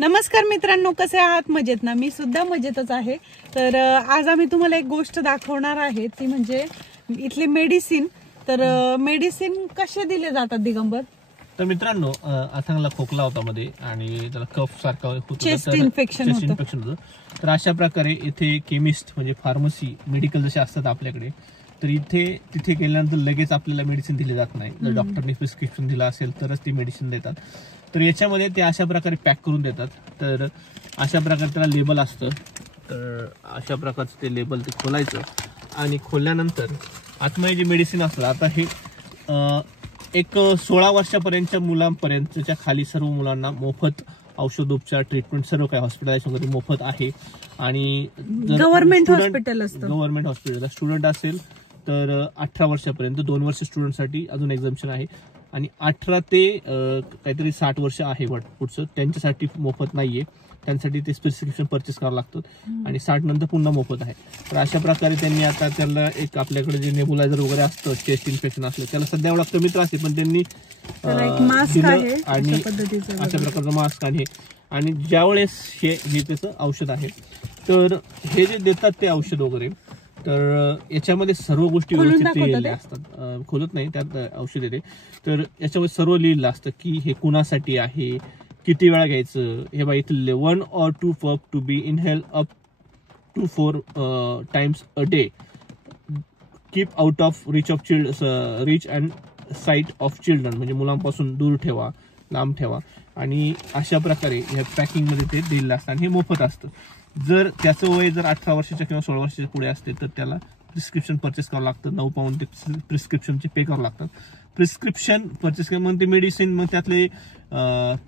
नमस्कार मित्रांनो, कसे आहात? मजेत ना? मी सुद्धा मजेतच आहे. तर आज आम्ही तुम्हाला एक गोष्ट दाखवणार आहे, ती म्हणजे इथले मेडिसिन. तर मेडिसिन कसे दिले जातात दिगंबर? तर मित्रांनो, चांगला खोकला होता मध्ये आणि त्याला कफ सारखा होत चेस्ट इन्फेक्शन होतं. तर अशा प्रकारे इथे केमिस्ट म्हणजे फार्मसी मेडिकल जसे असतात आपल्याकडे, तर तिथे गेल्यानंतर लगेच आपल्याला मेडिसिन दिले जात नाही. जर डॉक्टरने प्रिस्क्रिप्शन दिलं असेल तरच ती मेडिसिन देतात. तर याच्यामध्ये ते अशा प्रकारे पॅक करून देतात. तर अशा प्रकारे त्याला लेबल असतं. तर अशा प्रकारचं ते लेबल ते खोलायचं आणि खोलल्यानंतर आतमध्ये जे मेडिसिन असतं, आता हे एक 16 वर्षापर्यंतच्या मुलांपर्यंतच्या खाली सर्व मुलांना मोफत औषधोपचार, ट्रीटमेंट सर्व काही हॉस्पिटलाइज वगैरे मोफत आहे. आणि गव्हर्नमेंट हॉस्पिटल असतं. गव्हर्नमेंट हॉस्पिटल स्टुडंट असेल तर 18 वर्षापर्यंत 2 वर्ष स्टुडंटसाठी अजून एक्झाम्पशन आहे. आणि 18 ते काहीतरी 60 वर्ष आहे पुढचं, त्यांच्यासाठी मोफत नाहीये. त्यांसाठी ते प्रिस्क्रिप्शन परचेस करावं लागतं आणि 60 नंतर पुन्हा मोफत आहे. तर अशा प्रकारे त्यांनी आता त्याला एक आपल्याकडे जे नेबुलायझर वगैरे असतं, चेस्ट इन्फेक्शन असलं त्याला सध्या एवढा कमी त्रास आहे, पण त्यांनी आणि अशा प्रकारचा मास्क आहे. आणि ज्यावेळेस हे त्याचं औषध आहे, तर हे जे देतात ते औषध वगैरे, तर याच्यामध्ये सर्व गोष्टी व्यवस्थित लिहिलेल्या असतात. खोलत नाही, त्यात औषध येते. तर याच्यामध्ये सर्व लिहिलेलं असतं की हे कुणासाठी आहे, किती वेळा घ्यायचं. हे बघा इथले 1 or 2 puff to be inhaled up to 4 times a day. Keep out of reach and sight of children, म्हणजे मुलांपासून दूर ठेवा, लांब ठेवा. आणि अशा प्रकारे ह्या पॅकिंगमध्ये ते दिलेलं असतं आणि हे मोफत असतं. जर त्याचं वय जर 18 वर्षाच्या किंवा 16 वर्षाच्या पुढे असते तर त्याला प्रिस्क्रिप्शन परचेस करावं लागतं. 9 पाऊंड ते प्रिस्क्रिप्शनचे पे करावं लागतात. प्रिस्क्रिप्शन परचेस केलं मग ते मेडिसिन, मग त्यातले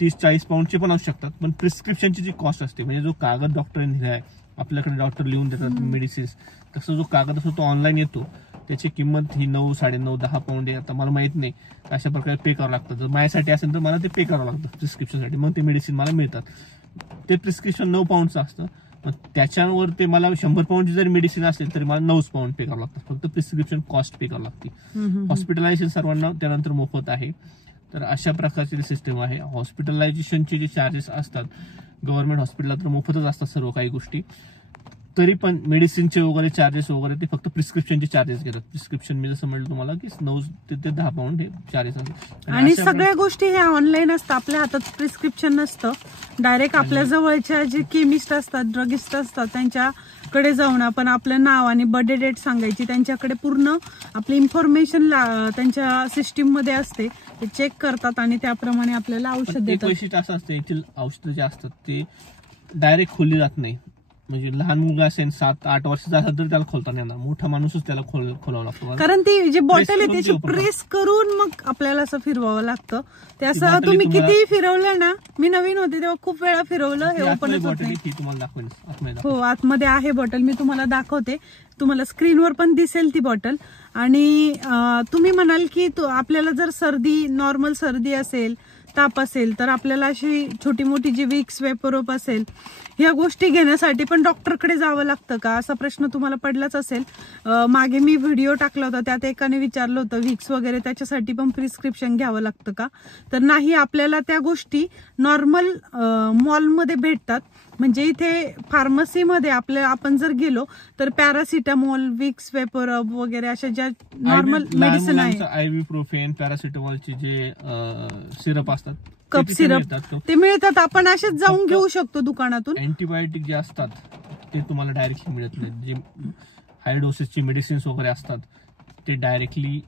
30-40 पाऊंडचे पण असू शकतात. पण प्रिस्क्रिप्शनची जी कॉस्ट असते, म्हणजे जो कागद डॉक्टरने दिला आहे, आपल्याकडे डॉक्टर लिहून देतात मेडिसिन्स, तसं जो कागद असतो तो ऑनलाईन येतो, त्याची किंमत ही 9, 9.5, 10 पाऊंड आहे. आता मला माहित नाही, अशा प्रकारे पे करावं लागतं. जर माझ्यासाठी असेल तर मला ते पे करावं लागतं प्रिस्क्रिप्शनसाठी, मग ते मेडिसिन मला मिळतात. ते प्रिस्क्रिप्शन 9 पाऊंडचं असतं. मग त्याच्यावर ते मला 100 पाऊंडची जरी मेडिसिन असेल तरी मला 9 पाऊंड पे करावं लागतं. फक्त प्रिस्क्रिप्शन कॉस्ट पे करावं लागते. हॉस्पिटलायझेशन सर्वांना त्यानंतर मोफत आहे. तर अशा प्रकारची सिस्टम आहे. हॉस्पिटलायझेशनचे जे चार्जेस असतात गव्हर्नमेंट हॉस्पिटलला तर मोफतच असतात सर्व काही गोष्टी, तरी पण मेडिसिनचे वगैरे चार्जेस वगैरे ते फक्त प्रिस्क्रिप्शनचे चार्जेस घेतात. प्रिस्क्रिप्शन मी जसं म्हटलं तुम्हाला की 9 ते 10 पाऊंड हे चार्जेस असतात. आणि सगळ्या गोष्टी ह्या ऑनलाईन असतात. आपल्या हातात प्रिस्क्रिप्शन नसतं. डायरेक्ट आपल्या जवळच्या जे केमिस्ट असतात, ड्रगिस्ट असतात, त्यांच्याकडे जाऊन आपण आपलं नाव आणि बर्थडे डेट सांगायची. त्यांच्याकडे पूर्ण आपली इन्फॉर्मेशन त्यांच्या सिस्टीम मध्ये असते. ते चेक करतात आणि त्याप्रमाणे आपल्याला औषध देतात. वैशिष्ट्य असं असतं, येथील औषधं जे असतात ते डायरेक्ट खोलली जात नाही. म्हणजे लहान मुलगा असेल 7-8 वर्षाचा असेल तर त्याला खोलता नाही येणार. मोठा माणूसच त्याला खोलावं लागतो, कारण ती जी बॉटल आहे त्याची प्रेस करून मग आपल्याला असं फिरवावं लागतं. ते असं तुम्ही किती फिरवलं ना, मी नवीन होते तेव्हा खूप वेळा फिरवलं, हे ओपनच होत नाही. हो, आतमध्ये आहे बॉटल, मी तुम्हाला दाखवते. तुम्हाला स्क्रीनवर पण दिसेल ती बॉटल. आणि तुम्ही म्हणाल की आपल्याला जर सर्दी, नॉर्मल सर्दी असेल, ताप असेल, तर आपल्याला अशी छोटी मोठी जी विक्स, वेपरोप असेल, ह्या गोष्टी घेण्यासाठी पण डॉक्टरकडे जावं लागतं का, असा प्रश्न तुम्हाला पडलाच असेल. मागे मी व्हिडिओ टाकला होता, त्यात एकाने विचारलं होतं विक्स वगैरे त्याच्यासाठी पण प्रिस्क्रिप्शन घ्यावं लागतं का. तर नाही, आपल्याला त्या गोष्टी नॉर्मल मॉलमध्ये भेटतात. म्हणजे इथे फार्मसीमध्ये आपण जर गेलो तर पॅरासिटामॉल, विक्स, वेपरोप वगैरे अशा ज्या नॉर्मल मेडिसिन आहे, आयबुप्रोफेन, पॅरासिटामॉलचे जे सिरप असतात, कप सिरप, ते मिळतात. आपण असेच जाऊन घेऊ शकतो दुकानातून. अँटीबायोटिक जे असतात ते तुम्हाला डायरेक्टली मिळत नाही. जे हाय डोसेसचे मेडिसिन्स वगैरे असतात ते डायरेक्टली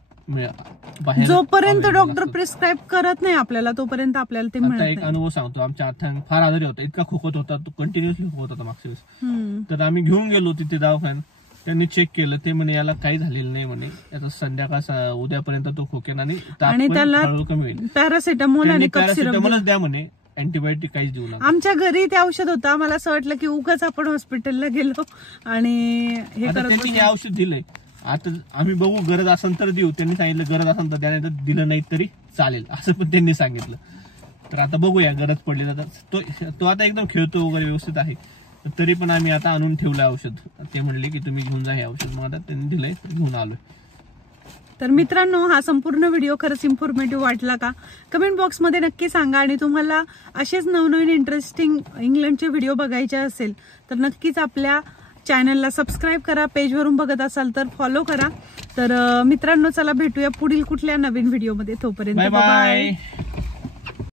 जोपर्यंत डॉक्टर प्रिस्क्राईब करत नाही आपल्याला तोपर्यंत आपल्याला ते मिळत नाही. एक अनुभव सांगतो. आमच्या अथांग फार आजारी होता, इतका खोकत होता, तो कंटिन्युअसली खोकत होता मागच्या वेळेस. तर आम्ही घेऊन गेलो तिथे दवाखान्यात. त्यांनी चेक केलं, ते म्हणे याला काही झालेलं नाही म्हणे, याचा संध्याकाळ उद्यापर्यंत तो खोकेन आणि त्याला कमी होईल. पॅरासिटामॉल आणि पॅरासिटामॉलच द्या म्हणे, अँटीबायोटिक काहीच देऊ नका. आमच्या घरी ते औषध होतं. आम्हाला असं वाटलं की उगाच आपण हॉस्पिटलला गेलो आणि त्यांनी हे औषध दिलंय. आता आम्ही बघू, गरज असेल तर देऊ. त्यांनी सांगितलं गरज असेल तर द्या, नाही तर दिलं नाही तरी चालेल, असं पण त्यांनी सांगितलं. तर आता बघूया, गरज पडली तर तो आता एकदम खेळतो वगैरे, व्यवस्थित आहे. तरी पण आम्ही आता आणून ठेवलं औषध. ते म्हणले की तुम्ही घेऊन जा हे औषध. मग आता त्यांनी दिलंय, घेऊन आलोय. तर मित्रांनो, हा संपूर्ण व्हिडिओ खरंच इन्फॉर्मेटिव्ह वाटला का? कमेंट बॉक्समध्ये नक्की सांगा. आणि तुम्हाला असेच नवनवीन इंटरेस्टिंग इंग्लंडचे व्हिडिओ बघायचे असेल तर नक्कीच आपल्या चॅनलला सबस्क्राईब करा. पेजवरून बघत असाल तर फॉलो करा. तर मित्रांनो, चला भेटूया पुढील कुठल्या नवीन व्हिडिओमध्ये. तोपर्यंत बाय.